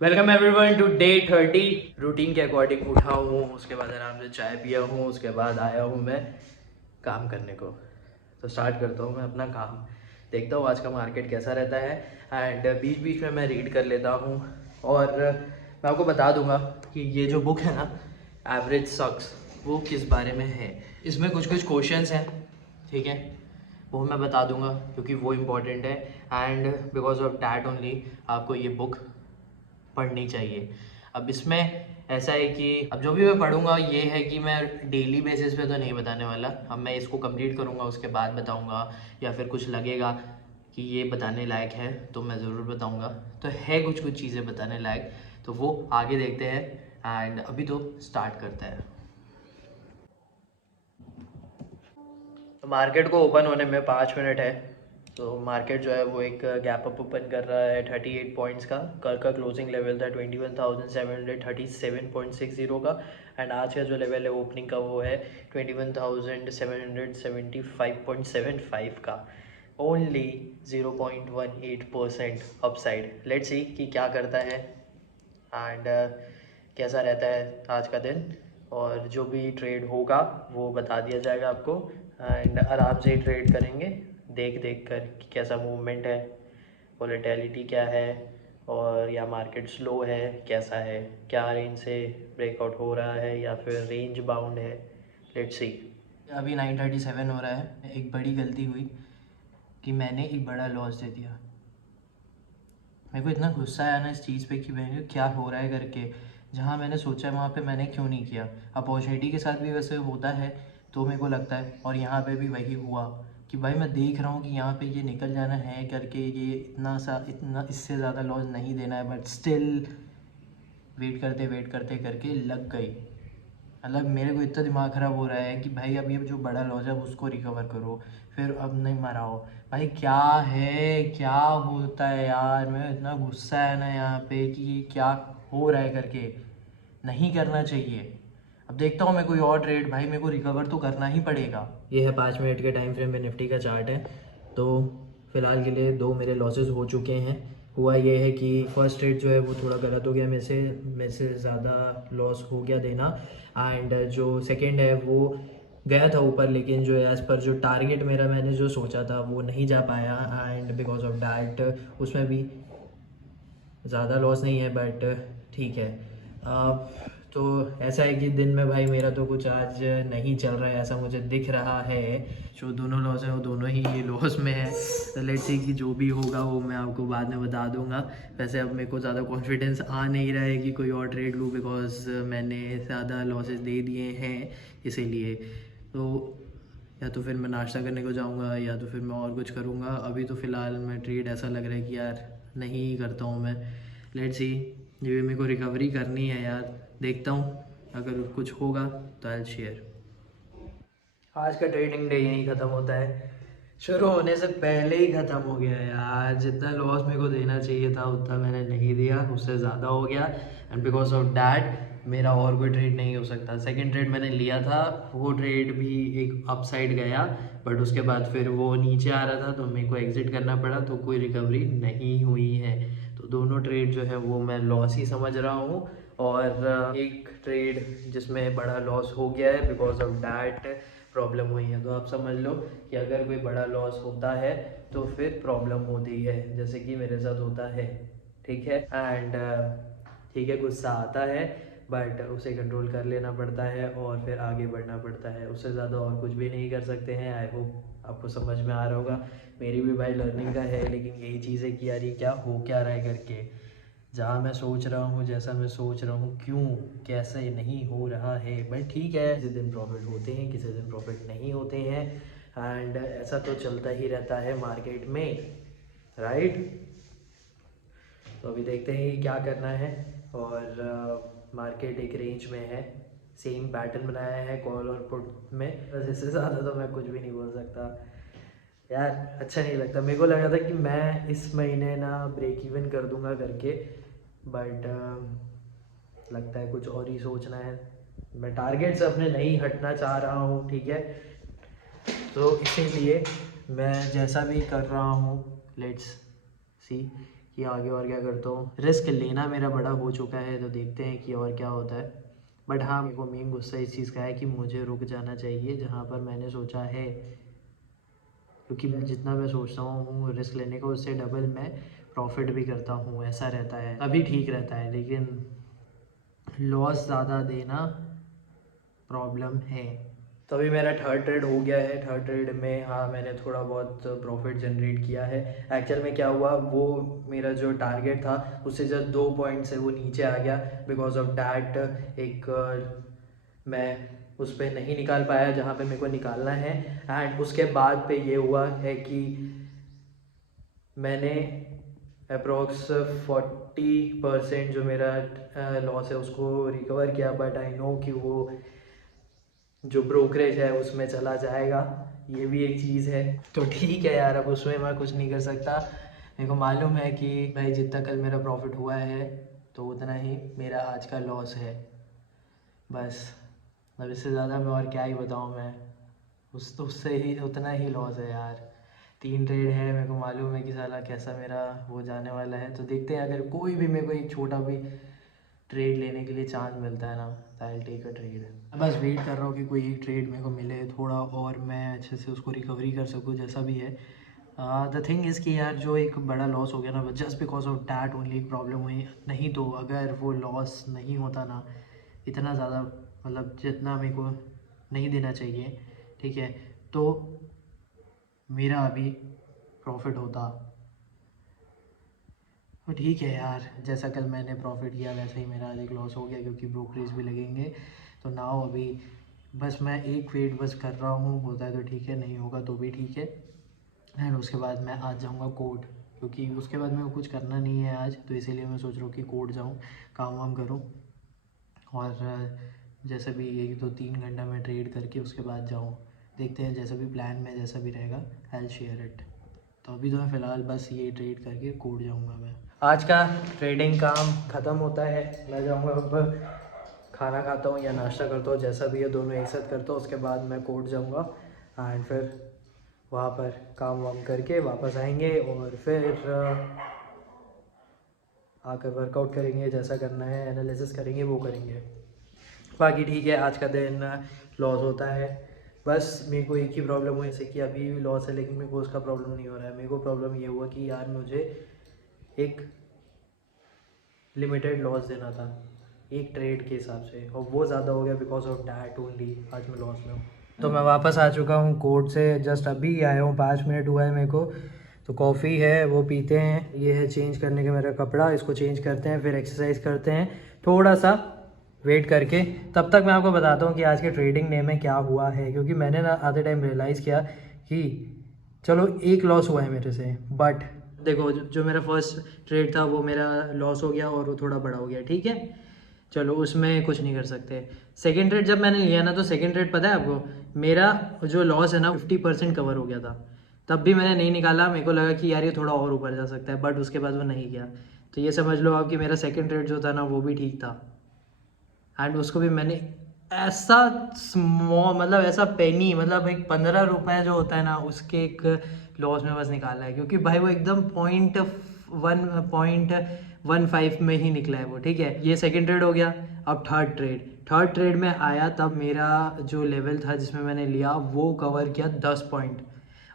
Welcome everyone to day 30। Routine के according उठा हूँ, उसके बाद आराम से चाय पिया हूँ, उसके बाद आया हूँ मैं काम करने को। तो स्टार्ट करता हूँ मैं अपना काम। देखता हूँ आज का मार्केट कैसा रहता है एंड बीच बीच में मैं रीड कर लेता हूँ। और मैं आपको बता दूंगा कि ये जो बुक है ना, एवरेज सक्स, वो किस बारे में है। इसमें कुछ कुछ क्वेश्चंस हैं, ठीक है, वो मैं बता दूंगा क्योंकि वो इम्पोर्टेंट है and because of that only आपको ये बुक पढ़नी चाहिए। अब इसमें ऐसा है कि अब जो भी मैं पढ़ूंगा ये है कि मैं डेली बेसिस पे तो नहीं बताने वाला। अब मैं इसको कंप्लीट करूंगा उसके बाद बताऊंगा, या फिर कुछ लगेगा कि ये बताने लायक है तो मैं ज़रूर बताऊंगा। तो है कुछ कुछ चीज़ें बताने लायक, तो वो आगे देखते हैं एंड अभी तो स्टार्ट करते हैं। तो मार्केट को ओपन होने में 5 मिनट है। तो मार्केट जो है वो एक गैप अप ओपन कर रहा है 38 पॉइंट्स का। कल का क्लोजिंग लेवल था 21,737.60 का एंड आज का जो लेवल है ओपनिंग का वो है 21,775.75 का। Only 0.18% upside. लेट्स सी कि क्या करता है एंड कैसा रहता है आज का दिन। और जो भी ट्रेड होगा वो बता दिया जाएगा आपको एंड आराम से ही ट्रेड करेंगे, देख देख कर कि कैसा मूवमेंट है, वॉलेटिलिटी क्या है, और या मार्केट स्लो है, कैसा है, क्या रेंज से ब्रेकआउट हो रहा है या फिर रेंज बाउंड है। Let's see. अभी 9:37 हो रहा है। एक बड़ी गलती हुई कि मैंने एक बड़ा लॉस दे दिया। मेरे को इतना गुस्सा आया ना इस चीज़ पे कि मैंने क्या हो रहा है करके। जहाँ मैंने सोचा है वहाँ पे मैंने क्यों नहीं किया। अपॉर्चुनिटी के साथ भी वैसे होता है तो मेरे को लगता है, और यहाँ पे भी वही हुआ कि भाई मैं देख रहा हूँ कि यहाँ पे ये निकल जाना है करके, ये इतना इससे ज़्यादा लॉस नहीं देना है, बट स्टिल वेट करते करके लग गई। मतलब मेरे को इतना दिमाग ख़राब हो रहा है कि भाई अब ये जो बड़ा लॉस है अब उसको रिकवर करो, फिर अब नहीं मराओ। भाई क्या है, क्या होता है यार। मैं इतना गुस्सा है ना यहाँ पे कि ये क्या हो रहा है करके। नहीं करना चाहिए। अब देखता हूँ मैं कोई और ट्रेड, भाई मेरे को रिकवर तो करना ही पड़ेगा। ये है 5 मिनट के टाइम फ्रेम पे निफ्टी का चार्ट है। तो फ़िलहाल के लिए 2 मेरे लॉसेस हो चुके हैं। हुआ ये है कि फर्स्ट ट्रेड जो है वो थोड़ा गलत हो गया, मेरे से ज़्यादा लॉस हो गया देना। एंड जो सेकंड है वो गया था ऊपर, लेकिन जो एज़ पर जो टारगेट मेरा मैंने जो सोचा था वो नहीं जा पाया एंड बिकॉज ऑफ डैट उसमें भी ज़्यादा लॉस नहीं है, बट ठीक है। तो ऐसा है कि दिन में भाई मेरा तो कुछ आज नहीं चल रहा है, ऐसा मुझे दिख रहा है। जो दोनों लॉस हैं वो दोनों ही ये लॉस में है। तो लेट्स सी कि जो भी होगा वो मैं आपको बाद में बता दूंगा। वैसे अब मेरे को ज़्यादा कॉन्फिडेंस आ नहीं रहा है कि कोई और ट्रेड लूँ, बिकॉज मैंने ज़्यादा लॉसेस दे दिए हैं इसीलिए। तो या तो फिर मैं नाश्ता करने को जाऊंगा या तो फिर मैं और कुछ करूंगा। अभी तो फ़िलहाल मैं ट्रेड ऐसा लग रहा है कि यार नहीं करता हूँ मैं। लेट्स सी, ये मेरे को रिकवरी करनी है यार। देखता हूँ अगर कुछ होगा तो आई शेयर। आज का ट्रेडिंग डे यहीं ख़त्म होता है। शुरू होने से पहले ही ख़त्म हो गया है यार। जितना लॉस मेरे को देना चाहिए था उतना मैंने नहीं दिया, उससे ज़्यादा हो गया एंड बिकॉज ऑफ डैट मेरा और कोई ट्रेड नहीं हो सकता। सेकंड ट्रेड मैंने लिया था, वो ट्रेड भी एक अपसाइड गया, बट उसके बाद फिर वो नीचे आ रहा था तो मेरे को एग्जिट करना पड़ा, तो कोई रिकवरी नहीं हुई है। तो दोनों ट्रेड जो है वो मैं लॉस ही समझ रहा हूँ। और एक ट्रेड जिसमें बड़ा लॉस हो गया है बिकॉज ऑफ डैट प्रॉब्लम हुई है। तो आप समझ लो कि अगर कोई बड़ा लॉस होता है तो फिर प्रॉब्लम होती है, जैसे कि मेरे साथ होता है, ठीक है। एंड ठीक है, गुस्सा आता है बट उसे कंट्रोल कर लेना पड़ता है और फिर आगे बढ़ना पड़ता है। उससे ज़्यादा और कुछ भी नहीं कर सकते हैं। आई होप आपको समझ में आ रहा होगा। मेरी भी भाई लर्निंग का है, लेकिन यही चीज़ है कि यार ये क्या हो क्या रहा है करके। जहाँ मैं सोच रहा हूँ, जैसा मैं सोच रहा हूँ, क्यों कैसे नहीं हो रहा है। बट ठीक है, किसी दिन प्रॉफिट होते हैं, किसी दिन प्रॉफिट नहीं होते हैं एंड ऐसा तो चलता ही रहता है मार्केट में, राइट। तो अभी देखते हैं कि क्या करना है। और मार्केट एक रेंज में है, सेम पैटर्न बनाया है कॉल और पुट में, बस इससे ज़्यादा तो मैं कुछ भी नहीं बोल सकता यार। अच्छा नहीं लगता। मेरे को लगा था कि मैं इस महीने ना ब्रेक इवन कर दूंगा करके, बट लगता है कुछ और ही सोचना है। मैं टारगेट से अपने नहीं हटना चाह रहा हूँ, ठीक है। तो इसीलिए मैं जैसा भी कर रहा हूँ, लेट्स सी कि आगे और क्या करता हूँ। रिस्क लेना मेरा बड़ा हो चुका है, तो देखते हैं कि और क्या होता है। बट हाँ, मेरे को मेन गुस्सा इस चीज़ का है कि मुझे रुक जाना चाहिए जहाँ पर मैंने सोचा है, क्योंकि जितना मैं सोचता हूँ रिस्क लेने को, उससे डबल मैं प्रॉफिट भी करता हूँ। ऐसा रहता है, तभी ठीक रहता है, लेकिन लॉस ज़्यादा देना प्रॉब्लम है। तो अभी मेरा थर्ड ट्रेड हो गया है। थर्ड ट्रेड में हाँ, मैंने थोड़ा बहुत प्रॉफिट जनरेट किया है। एक्चुअल में क्या हुआ, वो मेरा जो टारगेट था उससे जस्ट 2 पॉइंट से वो नीचे आ गया। बिकॉज ऑफ डैट मैं उस पर नहीं निकाल पाया जहाँ पे मेरे को निकालना है। एंड उसके बाद पे ये हुआ है कि मैंने अप्रोक्स 40% जो मेरा लॉस है उसको रिकवर किया। बट आई नो कि वो जो ब्रोकरेज है उसमें चला जाएगा, ये भी एक चीज़ है। तो ठीक है यार, अब उसमें मैं कुछ नहीं कर सकता। मेरे को मालूम है कि भाई जितना कल मेरा प्रॉफिट हुआ है तो उतना ही मेरा आज का लॉस है। बस अब इससे ज़्यादा मैं और क्या ही बताऊँ मैं। उससे ही उतना ही लॉस है यार। 3 ट्रेड है, मेरे को मालूम है कि साला कैसा मेरा वो जाने वाला है। तो देखते हैं, अगर कोई भी मेरे को एक छोटा भी ट्रेड लेने के लिए चांस मिलता है ना, तो आई टेक अ ट्रेड। बस वेट कर रहा हूँ कि कोई एक ट्रेड मेरे को मिले थोड़ा, और मैं अच्छे से उसको रिकवरी कर सकूँ जैसा भी है। द थिंग इज़ कि यार जो एक बड़ा लॉस हो गया ना, just because of that only एक प्रॉब्लम हुई। नहीं तो अगर वो लॉस नहीं होता ना इतना ज़्यादा, मतलब जितना मेरे को नहीं देना चाहिए, ठीक है, तो मेरा अभी प्रॉफिट होता। तो ठीक है यार, जैसा कल मैंने प्रॉफिट किया वैसे ही मेरा अधिक लॉस हो गया, क्योंकि ब्रोकरेज भी लगेंगे। तो नाउ अभी बस मैं एक वेट बस कर रहा हूँ, होता है तो ठीक है, नहीं होगा तो भी ठीक है। एंड उसके बाद मैं आज जाऊँगा कोर्ट, क्योंकि उसके बाद मेरे को कुछ करना नहीं है आज, तो इसीलिए मैं सोच रहा हूँ कि कोर्ट जाऊँ, काम वाम करूँ, और जैसे भी 1-2-3 घंटा मैं ट्रेड करके उसके बाद जाऊँ। देखते हैं, जैसा भी प्लान में जैसा भी रहेगा आई विल शेयर इट। तो अभी तो मैं फ़िलहाल बस ये ट्रेड करके कोर्ट जाऊँगा। मैं आज का ट्रेडिंग काम ख़त्म होता है, मैं जाऊँगा अब खाना खाता हूँ या नाश्ता करता हूँ, जैसा भी है दोनों एक साथ करता हूँ। उसके बाद मैं कोर्ट जाऊँगा एंड फिर वहाँ पर काम वाम करके वापस आएंगे, और फिर आकर वर्कआउट करेंगे, जैसा करना है एनालिसिस करेंगे वो करेंगे। बाकी ठीक है, आज का दिन लॉस होता है। बस मेरे को एक ही प्रॉब्लम हुई, जैसे कि अभी भी लॉस है, लेकिन मेरे को उसका प्रॉब्लम नहीं हो रहा है। मेरे को प्रॉब्लम ये हुआ कि यार मुझे एक लिमिटेड लॉस देना था एक ट्रेड के हिसाब से, और वो ज़्यादा हो गया बिकॉज ऑफ डैट ओनली। आज मैं लॉस में हूँ। तो मैं वापस आ चुका हूँ कोर्ट से, जस्ट अभी आया हूँ, 5 मिनट हुआ है मेरे को। तो कॉफ़ी है वो पीते हैं, ये है चेंज करने का मेरा कपड़ा, इसको चेंज करते हैं, फिर एक्सरसाइज करते हैं थोड़ा सा वेट करके। तब तक मैं आपको बताता हूँ कि आज के ट्रेडिंग डे में क्या हुआ है, क्योंकि मैंने ना आधे टाइम रियलाइज़ किया कि चलो एक लॉस हुआ है मेरे से, बट देखो जो मेरा फर्स्ट ट्रेड था वो मेरा लॉस हो गया और वो थोड़ा बड़ा हो गया, ठीक है, चलो उसमें कुछ नहीं कर सकते। सेकेंड ट्रेड जब मैंने लिया ना, तो सेकेंड ट्रेड पता है आपको, मेरा जो लॉस है ना 50% कवर हो गया था। तब भी मैंने नहीं निकाला, मेरे को लगा कि यार ये थोड़ा और ऊपर जा सकता है, बट उसके बाद वो नहीं गया। तो ये समझ लो आप कि मेरा सेकेंड ट्रेड जो था ना वो भी ठीक था। एंड उसको भी मैंने ऐसा स्मॉल, मतलब ऐसा पेनी, मतलब एक 15 रुपये जो होता है ना उसके एक लॉस में बस निकाला है, क्योंकि भाई वो एकदम 0.15 में ही निकला है वो, ठीक है। ये सेकंड ट्रेड हो गया। अब थर्ड ट्रेड में आया, तब मेरा जो लेवल था जिसमें मैंने लिया वो कवर किया 10 पॉइंट।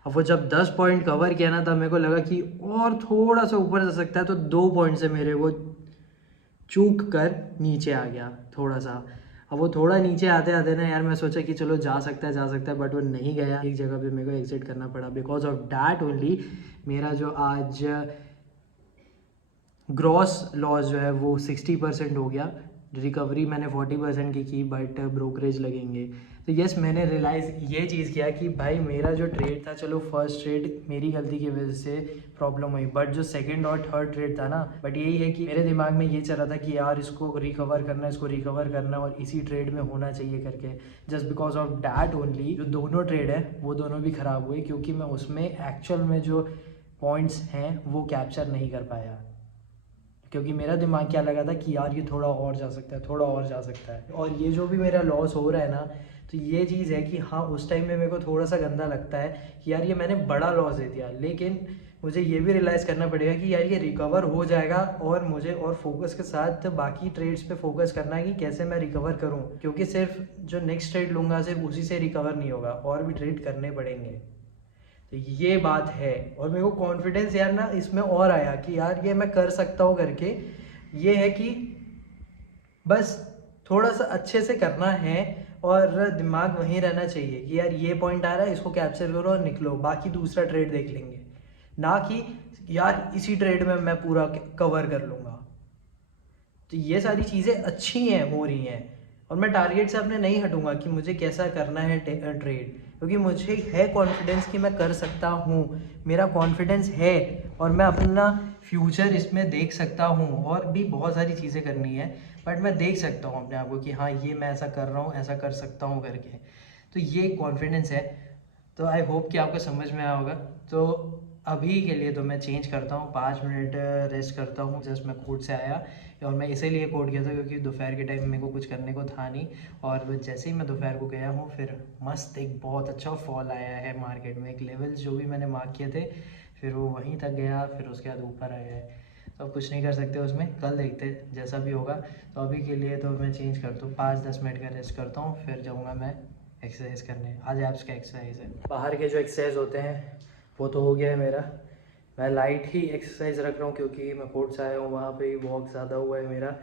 अब वो जब 10 पॉइंट कवर किया ना, तब मेरे को लगा कि और थोड़ा सा ऊपर जा सकता है, तो 2 पॉइंट से मेरे वो चूक कर नीचे आ गया थोड़ा सा। अब वो थोड़ा नीचे आते आते ना यार, मैं सोचा कि चलो जा सकता है, बट वो नहीं गया। एक जगह पे मेरे को एग्जिट करना पड़ा, बिकॉज ऑफ डैट ओनली मेरा जो आज ग्रॉस लॉस जो है वो 60% हो गया। रिकवरी मैंने 40% की, बट ब्रोकरेज लगेंगे। तो यस, मैंने रियलाइज़ ये चीज़ किया कि भाई मेरा जो ट्रेड था, चलो फर्स्ट ट्रेड मेरी गलती की वजह से प्रॉब्लम हुई, बट जो सेकंड और थर्ड ट्रेड था ना, बट यही है कि मेरे दिमाग में ये चल रहा था कि यार इसको रिकवर करना और इसी ट्रेड में होना चाहिए करके। Just because of that only जो दोनों ट्रेड है वो दोनों भी ख़राब हुए, क्योंकि मैं उसमें एक्चुअल में जो पॉइंट्स हैं वो कैप्चर नहीं कर पाया, क्योंकि मेरा दिमाग क्या लगा था कि यार ये थोड़ा और जा सकता है। और ये जो भी मेरा लॉस हो रहा है ना, तो ये चीज़ है कि हाँ, उस टाइम में मेरे को थोड़ा सा गंदा लगता है कि यार ये मैंने बड़ा लॉस दे दिया, लेकिन मुझे ये भी रियलाइज़ करना पड़ेगा कि यार ये रिकवर हो जाएगा, और मुझे और फोकस के साथ बाकी ट्रेड्स पे फोकस करना है कि कैसे मैं रिकवर करूं, क्योंकि सिर्फ जो नेक्स्ट ट्रेड लूँगा सिर्फ उसी से रिकवर नहीं होगा, और भी ट्रेड करने पड़ेंगे। तो ये बात है, और मेरे को कॉन्फिडेंस यार ना इसमें और आया कि यार ये मैं कर सकता हूँ करके। ये है कि बस थोड़ा सा अच्छे से करना है, और दिमाग वहीं रहना चाहिए कि यार ये पॉइंट आ रहा है, इसको कैप्चर करो और निकलो, बाकी दूसरा ट्रेड देख लेंगे। ना कि यार इसी ट्रेड में मैं पूरा कवर कर लूँगा। तो ये सारी चीज़ें अच्छी हैं, हो रही हैं, और मैं टारगेट से अपने नहीं हटूँगा कि मुझे कैसा करना है ट्रेड, क्योंकि मुझे है कॉन्फिडेंस कि मैं कर सकता हूँ। मेरा कॉन्फिडेंस है, और मैं अपना फ्यूचर इसमें देख सकता हूँ, और भी बहुत सारी चीज़ें करनी है, बट मैं देख सकता हूँ अपने आप को कि हाँ ये मैं ऐसा कर रहा हूँ, ऐसा कर सकता हूँ करके। तो ये कॉन्फिडेंस है। तो आई होप कि आपको समझ में आया होगा। तो अभी के लिए तो मैं चेंज करता हूँ, 5 मिनट रेस्ट करता हूँ। जस्ट मैं कोर्ट से आया, और मैं इसीलिए कोर्ट गया था क्योंकि दोपहर के टाइम मेरे को कुछ करने को था नहीं, और जैसे ही मैं दोपहर को गया हूँ फिर मस्त एक बहुत अच्छा फॉल आया है मार्केट में। एक लेवल्स जो भी मैंने मार्क किए थे फिर वो वहीं तक गया, फिर उसके बाद ऊपर आया है। तो अब कुछ नहीं कर सकते उसमें, कल देखते जैसा भी होगा। तो अभी के लिए तो मैं चेंज करता हूँ, 5-10 मिनट का रेस्ट करता हूँ, फिर जाऊँगा मैं एक्सरसाइज करने। आज एब्स का एक्सरसाइज है। बाहर के जो एक्सरसाइज होते हैं वो तो हो गया है मेरा। मैं लाइट ही एक्सरसाइज रख रहा हूँ क्योंकि मैं कोर्ट से आया हूँ, वहाँ पे ही वॉक ज़्यादा हुआ है मेरा।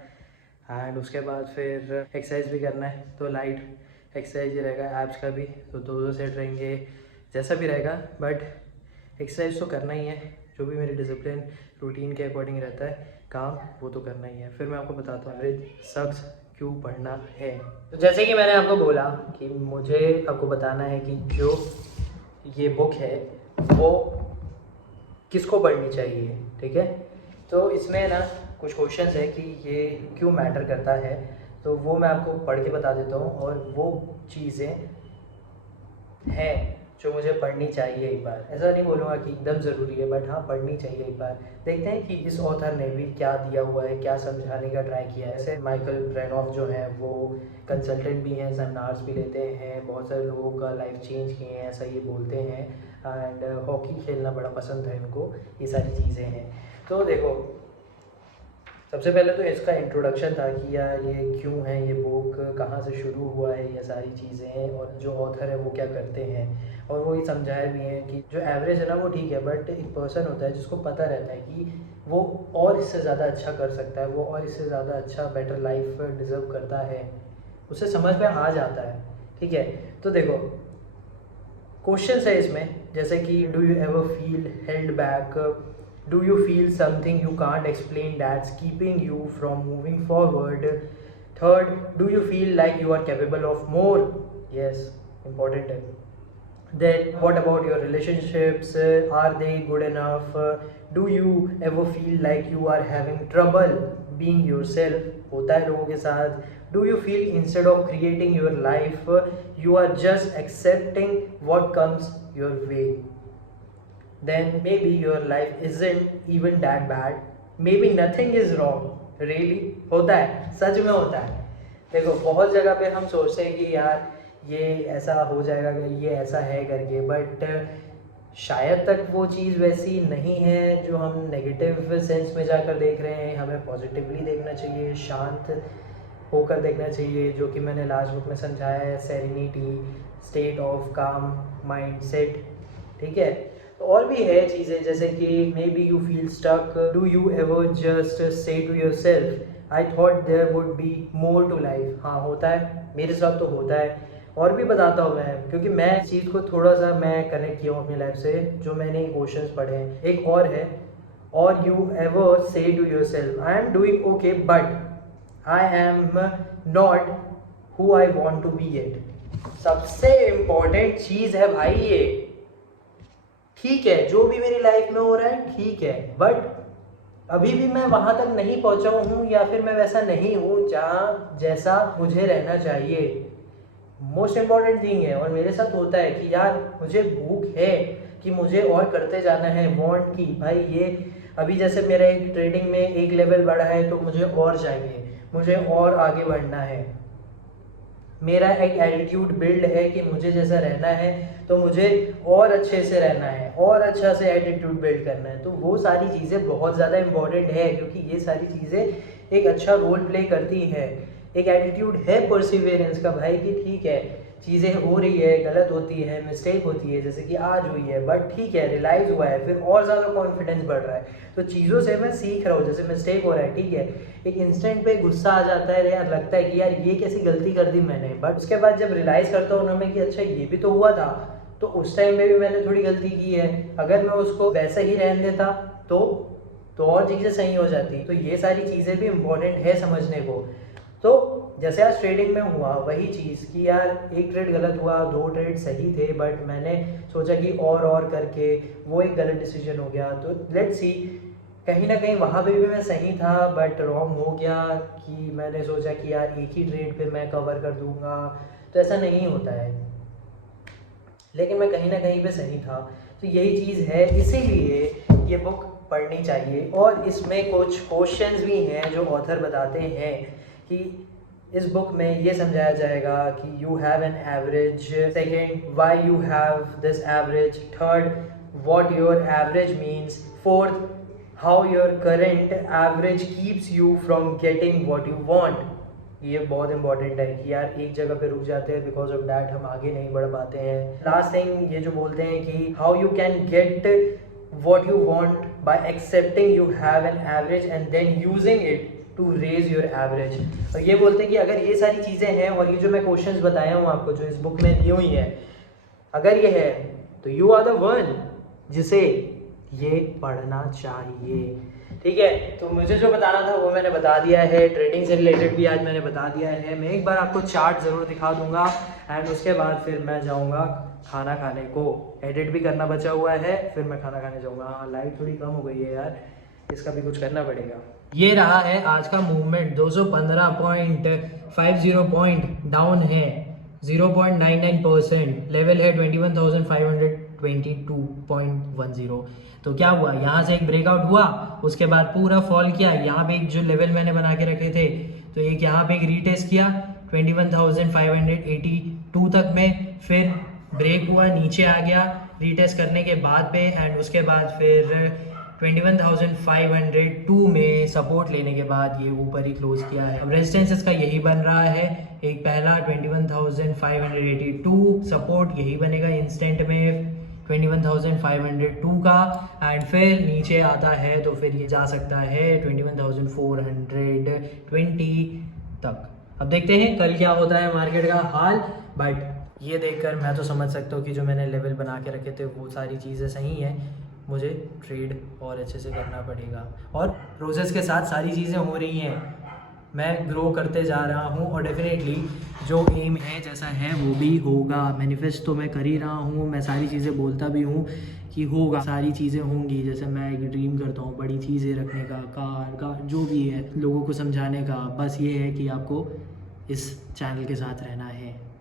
एंड उसके बाद फिर एक्सरसाइज भी करना है, तो लाइट एक्सरसाइज ही रहेगा। एब्स का भी तो 2-2 सेट रहेंगे, जैसा भी रहेगा, बट एक्सरसाइज तो करना ही है। जो भी मेरी डिसिप्लिन रूटीन के अकॉर्डिंग रहता है काम, वो तो करना ही है। फिर मैं आपको बताता हूँ एवरेज सक्स क्यों पढ़ना है। तो जैसे कि मैंने आपको बोला कि मुझे आपको बताना है कि जो ये बुक है वो किसको पढ़नी चाहिए, ठीक है। तो इसमें ना कुछ क्वेश्चंस है कि ये क्यों मैटर करता है, तो वो मैं आपको पढ़ के बता देता हूँ। और वो चीज़ें हैं जो मुझे पढ़नी चाहिए एक बार। ऐसा नहीं बोलूँगा कि एकदम ज़रूरी है, बट हाँ पढ़नी चाहिए एक बार। देखते हैं कि इस ऑथर ने भी क्या दिया हुआ है, क्या समझाने का ट्राई किया है। ऐसे माइकल ब्रेनॉफ जो हैं वो कंसल्टेंट भी हैं, सेमिनार्स भी लेते हैं, बहुत सारे लोगों का लाइफ चेंज किए हैं, ऐसा ये बोलते हैं। एंड हॉकी खेलना बड़ा पसंद है इनको, ये सारी चीज़ें हैं। तो देखो, सबसे पहले तो इसका इंट्रोडक्शन था कि यार ये क्यों है, ये बुक कहाँ से शुरू हुआ है, ये सारी चीज़ें, और जो ऑथर है वो क्या करते हैं। और वो ये समझाया भी है कि जो एवरेज है ना वो ठीक है, बट एक पर्सन होता है जिसको पता रहता है कि वो और इससे ज़्यादा अच्छा कर सकता है, वो और इससे ज़्यादा अच्छा बेटर लाइफ डिज़र्व करता है, उसे समझ में आ जाता है, ठीक है। तो देखो क्वेश्चंस है इसमें, जैसे कि do you ever feel held back, do you feel something you can't explain that's keeping you from moving forward? Third, do you feel like you are capable of more? Yes, important है. Then what about your relationships? Are they good enough? Do you ever feel like you are having trouble being yourself? होता है लोगों के साथ. Do you feel instead of creating your life, you are just accepting what comes your way? Then maybe your life isn't even that bad. Maybe nothing is wrong. Really? होता है, सच में होता है। देखो बहुत जगह पे हम सोचते हैं कि यार ये ऐसा हो जाएगा, ये ऐसा है करके, बट शायद तक वो चीज़ वैसी नहीं है जो हम नेगेटिव सेंस में जाकर देख रहे हैं। हमें पॉजिटिवली देखना चाहिए, शांत होकर देखना चाहिए, जो कि मैंने लास्ट बुक में समझाया है, serenity, state of calm mindset, ठीक है। और भी है चीज़ें, जैसे कि maybe you feel stuck, do you ever just say to yourself I thought there would be more to life. हाँ होता है, मेरे साथ तो होता है, और भी बताता हूँ मैं, क्योंकि मैं इस चीज़ को थोड़ा सा मैं कनेक्ट किया हूँ अपनी लाइफ से, जो मैंने क्वेश्चंस पढ़े हैं। एक और है, और you ever say to yourself I am doing okay but I am not who I want to be yet. सबसे इम्पोर्टेंट चीज़ है भाई ये। ठीक है जो भी मेरी लाइफ में हो रहा है ठीक है, बट अभी भी मैं वहाँ तक नहीं पहुँचा हूँ, या फिर मैं वैसा नहीं हूँ जहाँ जैसा मुझे रहना चाहिए। मोस्ट इम्पॉर्टेंट थिंग है, और मेरे साथ होता है कि यार मुझे भूख है कि मुझे और करते जाना है, वांट की भाई ये अभी जैसे मेरा एक ट्रेडिंग में एक लेवल बढ़ा है तो मुझे और चाहिए, मुझे और आगे बढ़ना है। मेरा एक एटीट्यूड बिल्ड है कि मुझे जैसा रहना है तो मुझे और अच्छे से रहना है और अच्छा से एटीट्यूड बिल्ड करना है। तो वो सारी चीज़ें बहुत ज़्यादा इम्पॉर्टेंट है, क्योंकि ये सारी चीज़ें एक अच्छा रोल प्ले करती है। एक एटीट्यूड है परसिवियरेंस का भाई, कि ठीक है चीज़ें हो रही है, गलत होती है, मिस्टेक होती है, जैसे कि आज हुई है, बट ठीक है रियलाइज़ हुआ है, फिर और ज़्यादा कॉन्फिडेंस बढ़ रहा है। तो चीज़ों से मैं सीख रहा हूँ, जैसे मिस्टेक हो रहा है, ठीक है एक इंस्टेंट पे गुस्सा आ जाता है यार, लगता है कि यार ये कैसी गलती कर दी मैंने, बट उसके बाद जब रियलाइज़ करता हूँ ना मैं कि अच्छा ये भी तो हुआ था, तो उस टाइम में भी मैंने थोड़ी गलती की है, अगर मैं उसको वैसा ही रहने देता तो और चीज़ें सही हो जाती। तो ये सारी चीज़ें भी इम्पोर्टेंट है समझने को। तो जैसे आज ट्रेडिंग में हुआ वही चीज़ कि यार एक ट्रेड गलत हुआ, 2 ट्रेड सही थे, बट मैंने सोचा कि और करके वो एक गलत डिसीजन हो गया। तो लेट्स सी, कहीं ना कहीं वहाँ पे भी मैं सही था, बट रॉन्ग हो गया कि मैंने सोचा कि यार एक ही ट्रेड पे मैं कवर कर दूंगा, तो ऐसा नहीं होता है। लेकिन मैं कहीं ना कहीं पे सही था। तो यही चीज़ है, इसीलिए ये बुक पढ़नी चाहिए। और इसमें कुछ क्वेश्चंस भी हैं जो ऑथर बताते हैं कि इस बुक में ये समझाया जाएगा कि you have an average, second why you have this average, third what your average means, fourth how your current average keeps you from getting what you want. ये बहुत इंपॉर्टेंट है कि यार एक जगह पे रुक जाते हैं, बिकॉज ऑफ डैट हम आगे नहीं बढ़ पाते हैं। लास्ट थिंग ये जो बोलते हैं कि how you can get what you want by accepting you have an average and then using it to raise your average। और ये बोलते हैं कि अगर ये सारी चीज़ें हैं और ये जो मैं क्वेश्चंस बताया हूँ आपको जो इस बुक में दी हुई है, अगर ये है तो यू आर द वन जिसे ये पढ़ना चाहिए। ठीक है, तो मुझे जो बताना था वो मैंने बता दिया है, ट्रेडिंग से रिलेटेड भी आज मैंने बता दिया है। मैं एक बार आपको चार्ट ज़रूर दिखा दूंगा एंड उसके बाद फिर मैं जाऊंगा खाना खाने को। एडिट भी करना बचा हुआ है, फिर मैं खाना खाने जाऊंगा। हाँ लाइट थोड़ी कम हो गई है यार, इसका भी कुछ करना पड़ेगा। ये रहा है आज का मूवमेंट, 215.50 पॉइंट डाउन है, 0.99%। लेवल है 21,522.10। तो क्या हुआ, यहाँ से एक ब्रेकआउट हुआ, उसके बाद पूरा फॉल किया। यहाँ पे एक जो लेवल मैंने बना के रखे थे, तो एक यहाँ पे एक रीटेस्ट किया 21,582 तक में, फिर ब्रेक हुआ, नीचे आ गया रीटेस्ट करने के बाद पे, एंड उसके बाद फिर 21,502 में सपोर्ट लेने के बाद ये ऊपर ही क्लोज किया है। अब रेजिस्टेंस इसका यही बन रहा है, एक पहला 21,582 सपोर्ट यही बनेगा इंस्टेंट में 21,502 का, एंड फिर नीचे आता है तो फिर ये जा सकता है 21,420 तक। अब देखते हैं कल क्या होता है मार्केट का हाल, बट ये देखकर मैं तो समझ सकता हूँ कि जो मैंने लेवल बना के रखे थे वो सारी चीज़ें सही हैं। मुझे ट्रेड और अच्छे से करना पड़ेगा, और प्रोसेस के साथ सारी चीज़ें हो रही हैं, मैं ग्रो करते जा रहा हूँ, और डेफिनेटली जो एम है जैसा है वो भी होगा। मैनिफेस्ट तो मैं कर ही रहा हूँ, मैं सारी चीज़ें बोलता भी हूँ कि होगा, सारी चीज़ें होंगी। जैसे मैं एक ड्रीम करता हूँ बड़ी चीज़ें रखने का, कार का, जो भी है लोगों को समझाने का। बस ये है कि आपको इस चैनल के साथ रहना है।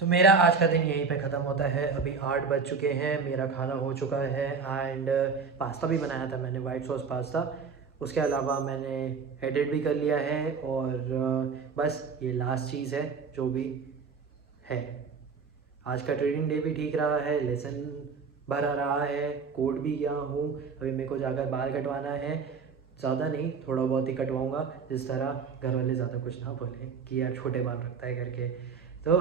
तो मेरा आज का दिन यहीं पे ख़त्म होता है। अभी 8 बज चुके हैं, मेरा खाना हो चुका है, एंड पास्ता भी बनाया था मैंने, वाइट सॉस पास्ता। उसके अलावा मैंने एडिट भी कर लिया है, और बस ये लास्ट चीज़ है जो भी है। आज का ट्रेडिंग डे भी ठीक रहा है, लेसन भरा रहा है, कोड भी किया हूँ। अभी मेरे को जाकर बाल कटवाना है, ज़्यादा नहीं थोड़ा बहुत ही कटवाऊँगा, जिस तरह घर वाले ज़्यादा कुछ ना बोलें कि यार छोटे बाल रखता है करके। तो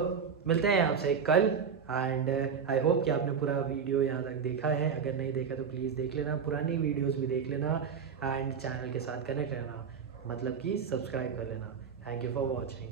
मिलते हैं आपसे कल, एंड आई होप कि आपने पूरा वीडियो यहाँ तक देखा है। अगर नहीं देखा तो प्लीज़ देख लेना, पुरानी वीडियोस भी देख लेना, एंड चैनल के साथ कनेक्ट रहना, मतलब कि सब्सक्राइब कर लेना। Thank you for watching.